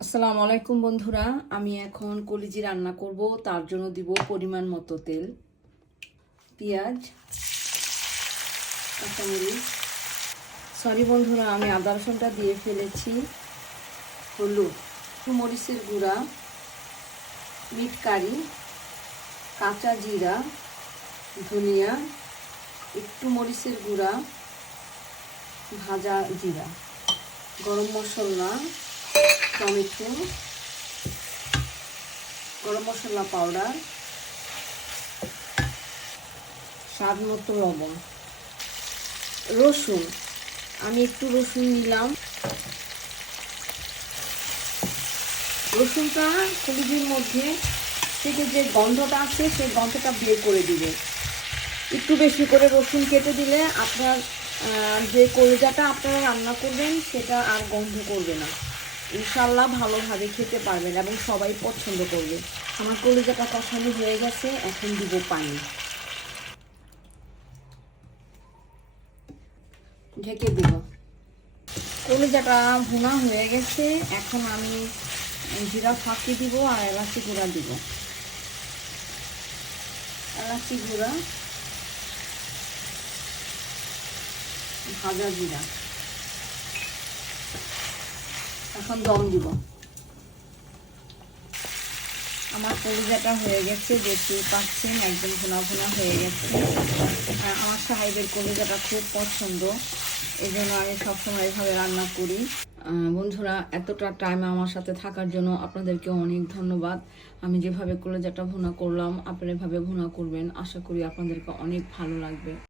আসসালামু আলাইকুম বন্ধুরা, আমি এখন কলিজি রান্না করব। তার জন্য দিব পরিমাণ মতো তেল, পেঁয়াজ, কাঁচামরিচ, সরি বন্ধুরা আমি আদা রসুনটা দিয়ে ফেলেছি, হলুদ, মরিচের গুঁড়া, মিট কারি, কাঁচা জিরা, ধনিয়া, একটু মরিচের গুঁড়া, ভাজা জিরা, গরম মশলা, টমেটো, গরম মশলা পাউডার, স্বাদ মতো লবণ, রসুন, আমি একটু রসুন নিলাম। রসুনটা কলিজির মধ্যে থেকে যে গন্ধটা আছে সেই গন্ধটা বের করে দিবে। একটু বেশি করে রসুন কেটে দিলে আপনার যে কলিজাটা আপনারা রান্না করবেন সেটা আর গন্ধ করবে না, ইনশাল্লাহ ভালোভাবে খেতে পারবেন এবং সবাই পছন্দ করবে। আমার কলিজাটা কষানো হয়ে গেছে, এখন দিব পানি, ঢেকে দিব। কলিজাটা ভুনা হয়ে গেছে, এখন আমি জিরা ফাঁকি দিব আর এলাচি গুঁড়া দিব। এলাচি গুঁড়া, ভাজা জিরা, এখন দম দিব। আমার কলিজাটা হয়ে গেছে, দেখতেই পাচ্ছেন একদম ভুনা ভুনা হয়ে গেছে। আমার সাহেবের কলিজাটা খুব পছন্দ, এই জন্য আমি সবসময় এভাবে রান্না করি। বন্ধুরা, এতটা টাইম আমার সাথে থাকার জন্য আপনাদেরকে অনেক ধন্যবাদ। আমি যেভাবে কলিজাটা ভুনা করলাম আপনারা এভাবে ভুনা করবেন, আশা করি আপনাদেরকে অনেক ভালো লাগবে।